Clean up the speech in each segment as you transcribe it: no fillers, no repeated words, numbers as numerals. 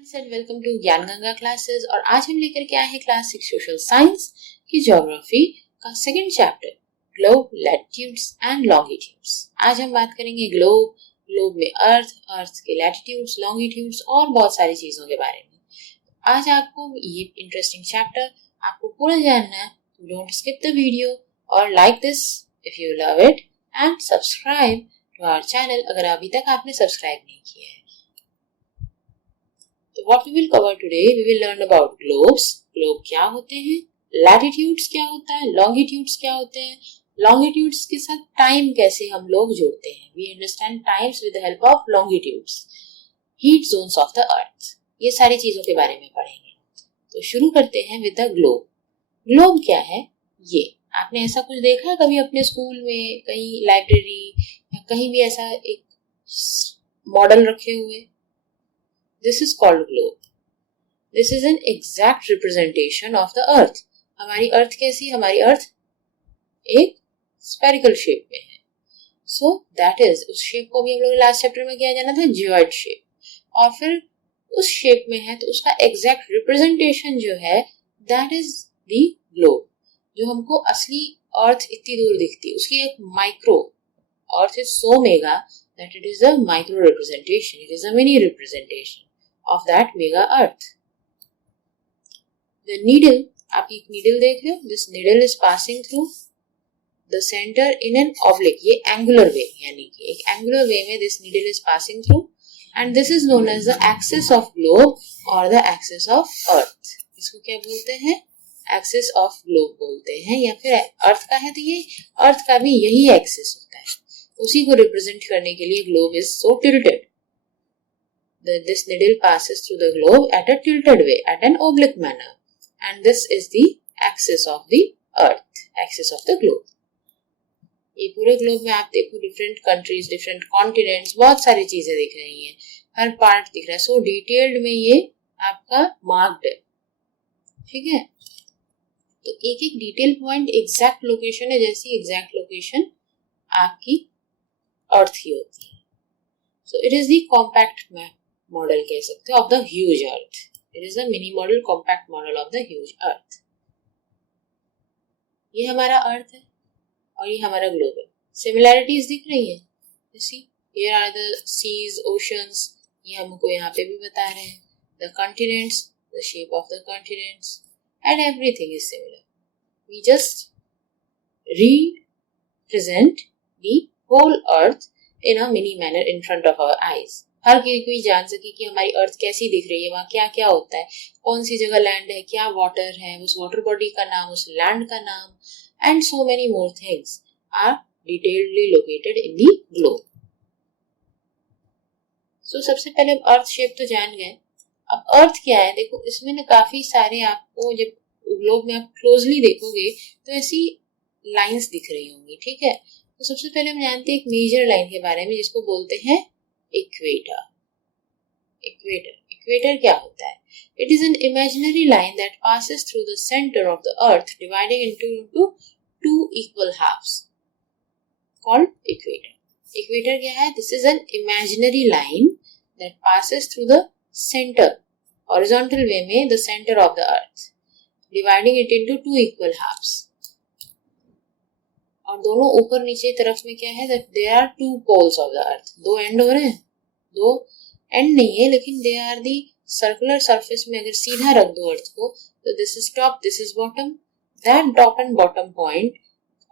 Friends and welcome to ज्ञान Ganga classes. और आज हम लेकर के आए हैं क्लास 6 सोशल साइंस की ज्योग्राफी का second chapter globe, latitudes and longitudes. आज हम बात करेंगे ग्लोब में अर्थ के लैटिट्यूड्स, लॉन्गिट्यूड्स और बहुत सारी चीजों के बारे में। आज आपको ये इंटरेस्टिंग चैप्टर आपको पूरा जानना है। डोंट स्किप द वीडियो और like this if you love it and subscribe to our channel अगर अभी तक आपने सब्सक्राइब नहीं किया है। So what we will cover today, we will learn about globes. Globe क्या होते हैं, latitudes क्या होता है, longitudes क्या होते हैं, longitudes के साथ time कैसे हम लोग जोड़ते हैं. We understand times with the help of longitudes. Heat zones of the earth. ये सारी चीजों के बारे में पढ़ेंगे. तो शुरू करते हैं with the globe. Globe क्या है? ये आपने ऐसा कुछ देखा कभी अपने स्कूल में, कहीं लाइब्रेरी या कहीं भी ऐसा एक मॉडल रखे हुए? This is called globe. This is an exact representation of the earth. हमारी अर्थ कैसी? हमारी अर्थ एक स्फेरिकल शेप में है. So that is, उस शेप को भी हम लोग लास्ट चैप्टर में क्या जाना था, जियोइड शेप. और फिर उस शेप में है तो उसका एग्जैक्ट रिप्रेजेंटेशन जो है that is the globe. जो हमको असली अर्थ इतनी दूर दिखती है उसकी एक micro, earth is so mega that it is a micro representation. It is a mini representation of that mega earth. The needle, आप एक needle देख रहे हो? This needle is passing through the center in an oblique. ये angular way, यानी कि एक angular way में this needle is passing through and this is known as the axis of globe or the axis of earth. इसको क्या बोलते हैं? Axis of globe बोलते हैं. या फिर अर्थ का है तो ये अर्थ का भी यही axis होता है. उसी को रिप्रेजेंट करने के लिए globe is so tilted. This needle passes through the globe at a tilted way, at an oblique manner, and this is the axis of the earth, axis of the globe. ये पूरे globe में आप देखो different countries, different continents, बहुत सारी चीजें दिख रही हैं, हर part दिख रहा है, so detailed में ये आपका marked है, ठीक है? तो एक एक detail point exact location है, जैसी exact location आपकी earth की होती है. So it is the compact map model कह सकते हो of the huge earth. It is a mini model, compact model of the huge earth. ये हमारा अर्थ है और ये हमारा ग्लोब है. सिमिलैरिटीज दिख रही है. See here are the seas, oceans, ये हमको यहाँ पे भी बता रहे हैं. The continents, the shape of the continents and everything is similar. We just represent the whole earth in a mini manner in front of our eyes. हर कोई जान सके कि हमारी अर्थ कैसी दिख रही है, वहाँ क्या क्या होता है, कौन सी जगह लैंड है, क्या वाटर है, उस वाटर बॉडी का नाम, उस लैंड का नाम, and so many more things are detailedly located in the globe. So सबसे पहले अर्थ शेप तो जान गए. अब अर्थ क्या है देखो, इसमें ना काफी सारे आपको जब ग्लोब में आप क्लोजली देखोगे तो ऐसी लाइंस दिख रही होंगी, ठीक है? तो सबसे पहले हम जानते हैं एक मेजर लाइन के बारे में जिसको बोलते हैं इक्वेटर. इक्वेटर क्या होता है? It is an imaginary line that passes through the centre of the earth dividing into two equal halves called equator. Equator क्या है? This is an imaginary line that passes through the centre, horizontal way में, the centre of the earth, dividing it into two equal halves. और दोनों ऊपर नीचे तरफ में क्या है? There are two poles of the earth. दो एंड हो रहे हैं, दो एंड नहीं है, लेकिन they are the circular surface में अगर सीधा रख दो अर्थ को तो this is top, this is bottom. That top and bottom point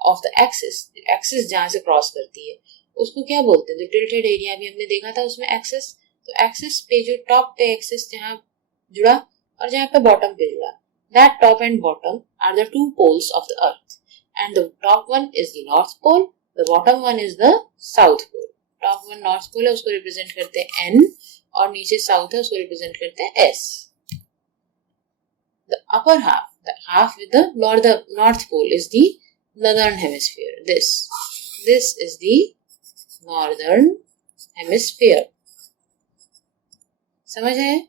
of the axis, axis जहां से क्रॉस करती है उसको क्या बोलते हैं? जो टिल्टेड एरिया भी हमने देखा था उसमें एक्सिस. तो एक्सिस पे जो टॉप पे एक्सिस जहां जुड़ा और जहां पे बॉटम पे जुड़ा, that top and bottom are the two poles of the earth. And the top one is the north pole, the bottom one is the south pole. Top one north pole है, उसको represent करते हैं N, और नीचे south है, उसको represent करते हैं S. The upper half, the half with the north pole is the northern hemisphere. This is the northern hemisphere. समझ आए?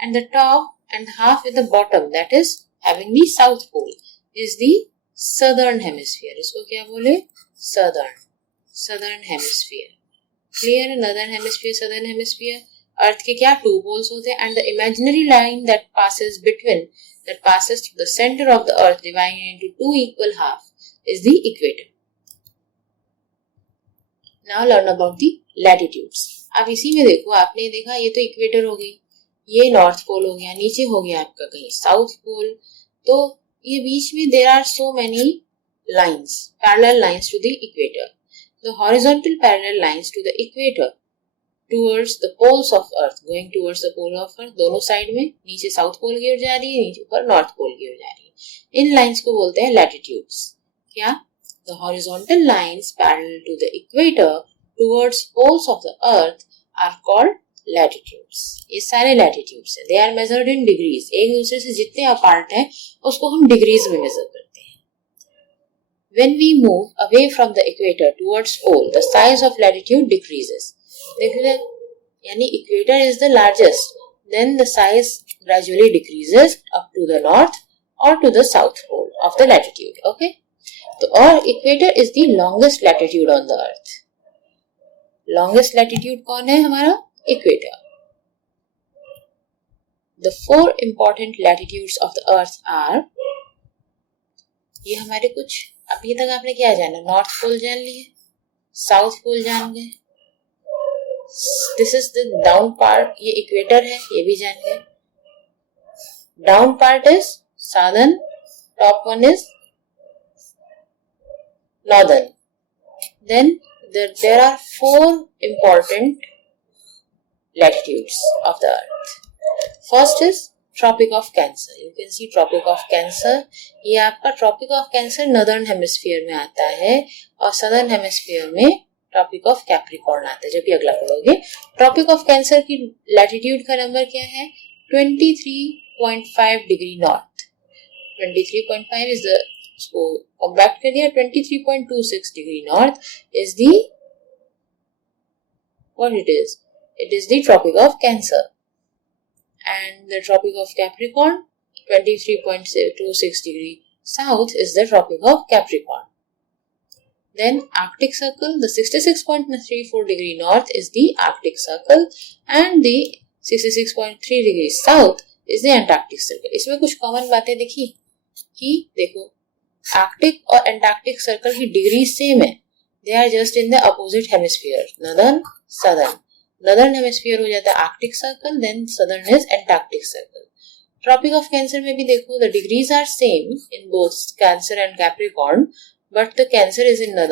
And the top and the half with the bottom, that is having the south pole, is the southern hemisphere. इसको क्या बोले? southern hemisphere. Clear? northern hemisphere, southern hemisphere. अर्थ के क्या 2 poles होते हैं, and the imaginary line that passes through the center of the earth dividing into 2 equal half is the equator. Now learn about the latitudes. अब इसी में देखो, आपने देखा ये तो इक्वेटर हो गई, ये नॉर्थ पोल हो गया, नीचे हो गया आपका कहीं साउथ पोल, तो ये बीच में there are so many lines, parallel lines to the equator. The horizontal parallel lines to the equator towards the poles of earth, going towards the pole of earth, दोनों साइड में, नीचे south pole की ओर जा रही है, नीचे ऊपर north pole की ओर जा रही है, इन लाइंस को बोलते हैं latitudes. क्या? The horizontal lines parallel to the equator towards poles of the earth are called latitudes. ये सारे latitudes हैं. They are measured in degrees. एक दूसरे से जितने अपार्ट हैं उसको हम डिग्रीज में मेजर करते हैं. When we move away from the equator towards pole, the size of latitude decreases. देखिए, यानी equator is the largest, then the size gradually decreases up to the north or to the south pole of the latitude. Okay? तो और equator is the longest latitude on the earth. Longest latitude कौन है हमारा? Equator. The 4 important latitudes of the earth are, ये हमारे कुछ, अभी तक आपने क्या जाना? नॉर्थ पोल जान लिए, साउथ पोल जान गए, this is the down part, ये इक्वेटर है, ये भी जान गए. Down part is southern, top one is northern. Then there are 4 important latitudes of the earth. First is Tropic of Cancer. You can see Tropic of Cancer. ये आपका Tropic of Cancer Northern Hemisphere में आता है और Southern Hemisphere में Tropic of Capricorn आता है, जब भी अगला पढ़ोगे. Tropic of Cancer की latitude का नंबर क्या है? 23.5 डिग्री नॉर्थ. 23.5 is the, इसको कॉम्पैक्ट कर दिया, 23.26 degree north is the, what it is? It is the Tropic of Cancer. And the Tropic of Capricorn, 23.26 degree south is the Tropic of Capricorn. Then Arctic Circle, the 66.34 degree north is the Arctic Circle and the 66.3 degree south is the Antarctic Circle. इसमें कुछ common बातें देखी कि देखो, Arctic और Antarctic Circle की degree same है. They are just in the opposite hemisphere, northern, southern. Northern hemisphere हो जाता है Arctic Circle, then southern is Antarctic Circle. Tropic of Cancer में भी देखो, the degrees are same in both Cancer and Capricorn, but the Cancer is in the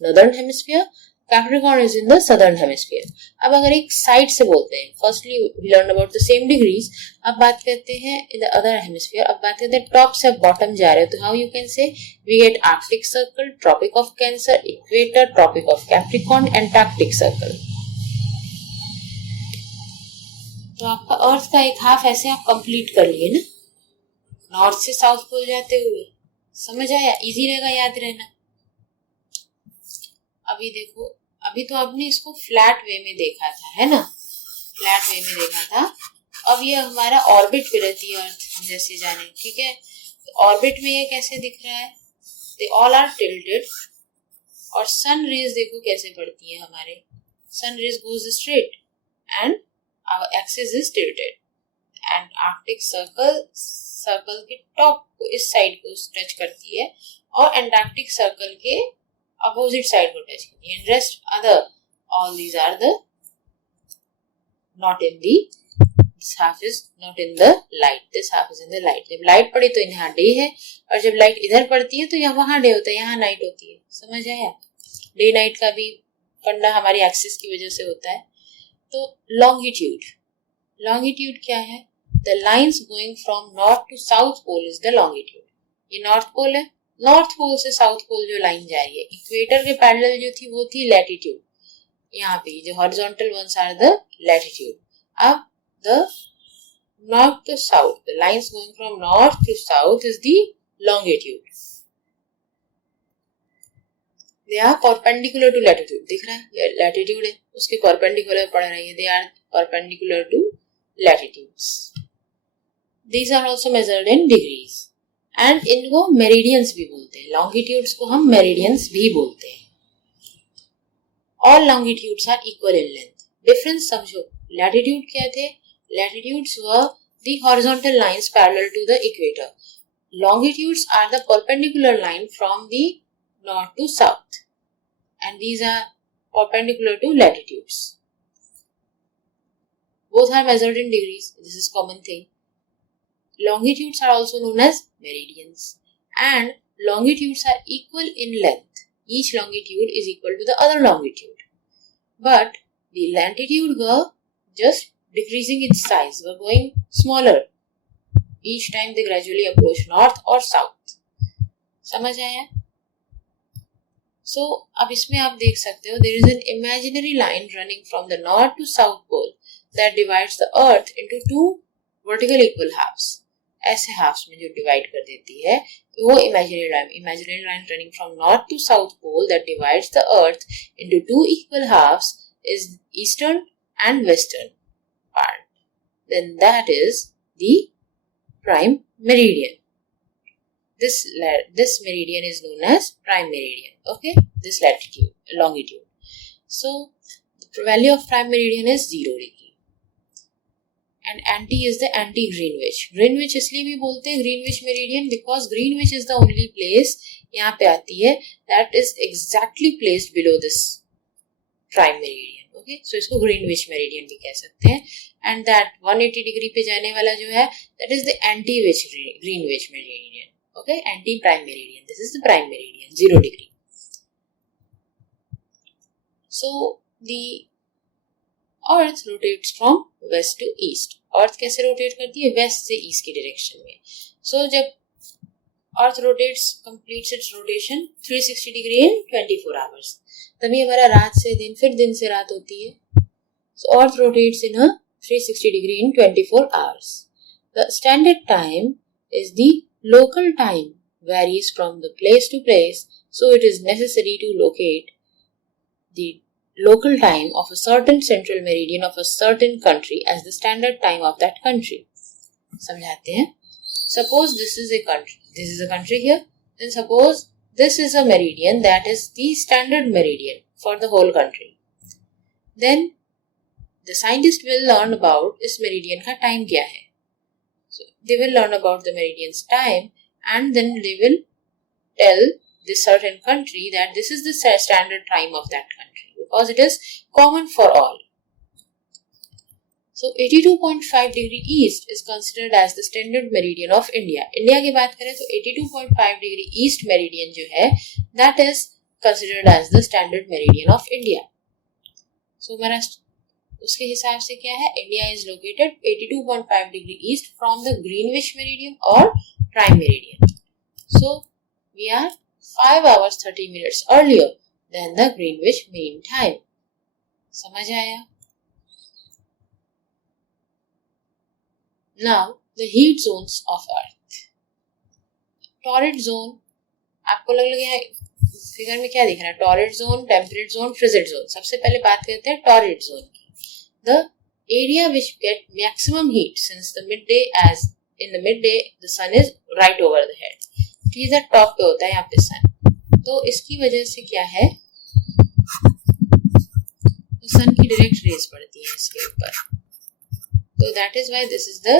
northern hemisphere, Capricorn is in the southern hemisphere. अब अगर एक side से बोलते हैं, firstly we learned about the same degrees. अब बात करते हैं in the other hemisphere. अब बात करते हैं टॉप से बॉटम जा रहे हो, तो how you can say we get Arctic Circle, Tropic of Cancer, Equator, Tropic of Capricorn, Antarctic Circle. तो आपका अर्थ का एक हाफ ऐसे आप कंप्लीट कर लिए ना, नॉर्थ से साउथ पोल जाते हुए. समझ आया? इजी रहेगा याद रहना. अभी देखो, अभी तो आपने इसको फ्लैट वे में देखा था, है ना, फ्लैट वे में देखा था. अब ये हमारा ऑर्बिट पे रहती है अर्थ, हम जैसे जाने, ठीक है. ऑर्बिट में ये कैसे दिख रहा है? दे ऑल आर टिल्टेड और सन रेज देखो कैसे पड़ती है हमारे. Sun rays goes straight and our axis is tilted. And Arctic Circle के टॉप को, इस साइड को टच करती है और Antarctic Circle के अपोजिट साइड को टच करती है. Rest other, all these are the not in the, this half is not in the light, this half is in the light. जब लाइट पड़ी तो यहाँ डे है और जब लाइट इधर पड़ती है तो यहाँ वहां डे होता है, यहाँ नाइट होती है. समझ आया? डे नाइट का भी फंडा हमारी एक्सिस की वजह से होता है. तो लॉन्गिट्यूड क्या है? The lines going from north to south pole is the longitude. ये नॉर्थ पोल है, नॉर्थ पोल से साउथ पोल जो लाइन जा रही है, इक्वेटर के पैरेलल जो थी वो थी लैटिट्यूड. यहाँ पे जो horizontal ones are the latitude. अब the north to south, the lines going from north to south is the longitude. They are perpendicular to latitude. दिख रहा है? ये latitude है, उसके perpendicular पड़ रही है. They are perpendicular to latitudes. These are also measured in degrees. And इनको meridians भी बोलते हैं. Longitudes को हम meridians भी बोलते हैं. All longitudes are equal in length. Difference समझो. लैटिट्यूड क्या थे? Latitudes were the horizontal lines parallel to the equator. Longitudes are the perpendicular line from the north to south, and these are perpendicular to latitudes. Both are measured in degrees. This is common thing. Longitudes are also known as meridians, and longitudes are equal in length. Each longitude is equal to the other longitude, but the latitude were just decreasing its size, were going smaller. Each time they gradually approach north or south. समझ आया? So अब इसमें आप देख सकते हो there is an imaginary line running from the north to south pole that divides the earth into two vertical equal halves. ऐसे halves में जो divide कर देती है वो imaginary line running from north to south pole that divides the earth into two equal halves is eastern and western part. Then that is the prime meridian. This meridian is known as prime meridian. Okay, this longitude. So the value of prime meridian is 0 degree, and anti is the anti-Greenwich. Greenwich इसलिए भी बोलते हैं Greenwich meridian because Greenwich is the only place यहाँ पे आती है that is exactly placed below this prime meridian. Okay, so इसको Greenwich meridian भी कह सकते हैं. And that 180 डिग्री पे जाने वाला जो है that is the anti-Greenwich meridian. Okay, anti-prime meridian. This is the prime meridian, 0 degree. So the Earth rotates from west to east. Earth कैसे rotate करती है? West से east की direction में. So जब Earth completes its rotation 360 degree in 24 hours. तभी हमारा रात से दिन फिर दिन से रात होती है. So Earth rotates in a 360 degree in 24 hours. The standard time is the local time, varies from the place to place, so it is necessary to locate the local time of a certain central meridian of a certain country as the standard time of that country. समझाते हैं. Suppose this is a country here, then suppose this is a meridian that is the standard meridian for the whole country. Then the scientist will learn about इस meridian का time क्या है. So they will learn about the meridian's time and then they will tell this certain country that this is the standard time of that country because it is common for all. So 82.5 degree east is considered as the standard meridian of India. India की बात करें तो 82.5 degree east meridian जो है that is considered as the standard meridian of India. So हमारा उसके हिसाब से क्या है? India is located 82.5 degree east from the Greenwich meridian or prime meridian. So we are 5 hours 30 minutes earlier than the Greenwich mean time. समझ आया? Now the heat zones of Earth. Torrid zone. आपको लग गया figure में क्या दिख रहा है? Torrid zone, temperate zone, frigid zone. सबसे पहले बात करते हैं torrid zone की. The area which get maximum heat since the midday, as in the midday the sun is right over the head. सीधा टॉप पे होता है यहाँ पे सन. तो इसकी वजह से क्या है? तो सन की डायरेक्ट रेज पड़ती है इसके ऊपर. So that is why this is the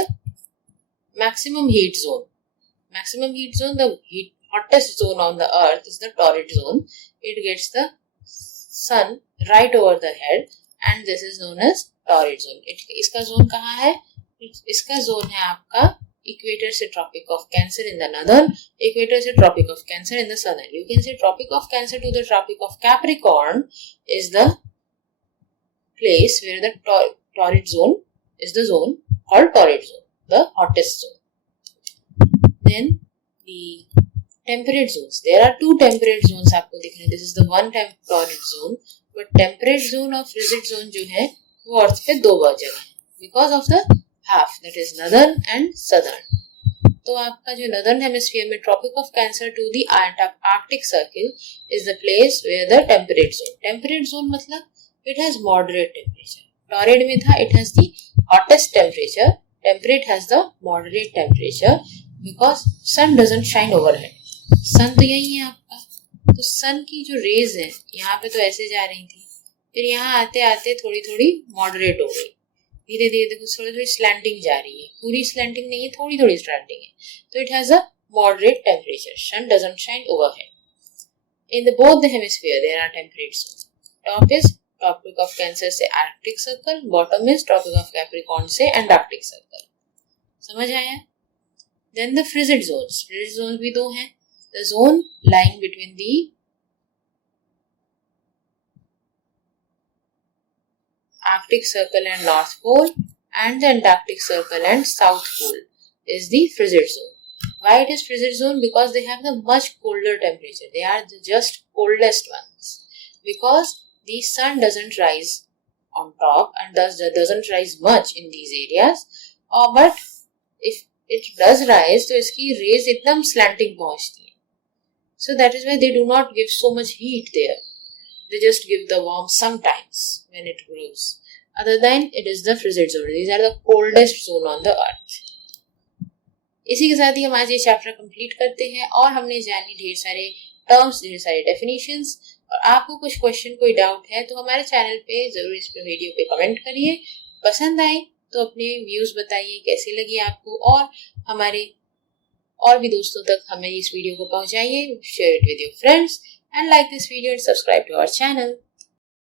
maximum heat zone. Maximum heat zone, the hottest zone on the earth is the torrid zone. It gets the sun right over the head and this is known as torrid zone. इसका zone कहाँ है? इसका zone है आपका equator से Tropic of Cancer in the northern, equator से Tropic of Cancer in the southern. You can say Tropic of Cancer to the Tropic of Capricorn is the place where the torrid zone is the zone called torrid zone, the hottest zone. Then the temperate zones. There are two temperate zones आपको दिख रहे हैं. This is the one torrid zone, but temperate zone और frigid zone जो है वो अर्थ पे दो जगह है because of the half that is northern and southern. तो आपका जो northern hemisphere में Tropic of Cancer to the Arctic Circle is the place where the temperate zone. Temperate zone मतलब it has moderate temperature. Torrid में था it has the hottest temperature. Temperate has the moderate temperature because sun doesn't shine overhead. sun तो यही है आपका. तो sun की जो rays है यहाँ पे तो ऐसे जा रही थी, फिर यहाँ आते आते थोड़ी थोड़ी moderate हो गई. धीरे धीरे देखो थोड़ी थोड़ी स्लैंटिंग जा रही है, पूरी स्लैंटिंग नहीं है, थोड़ी थोड़ी स्लैंटिंग है. तो it has a moderate temperature. Sun doesn't shine overhead. In both the hemisphere there are temperate zones. Top is Tropic of Cancer से Arctic Circle, bottom is Tropic of Capricorn से Antarctic Circle. समझ आया? Then the frigid zones. Frigid zones भी दो हैं. The zone lying between the Arctic Circle and North Pole and the Antarctic Circle and South Pole is the frigid zone. Why it is frigid zone? Because they have the much colder temperature. They are the just coldest ones. Because the sun doesn't rise on top and thus doesn't rise much in these areas. But if it does rise, तो इसकी rays एकदम slanting पहुंचती है. So that is why they do not give so much heat there. They just give the warmth sometimes when it grows. Other than it is the frigid zone. These are the coldest zone on the earth. इसी के साथ ही हम आज ये chapter complete करते हैं और हमने जानी ढेर सारे टर्म्स, ढेर सारे डेफिनेशंस. और आपको कुछ क्वेश्चन, कोई डाउट है तो हमारे चैनल पे जरूर इस पे वीडियो पे कमेंट करिए. पसंद आए तो अपने व्यूज बताइए कैसी लगी आपको, और हमारे और भी दोस्तों तक हमें इस वीडियो को पहुंचाइए. Share it with your friends and like this video and subscribe to our channel.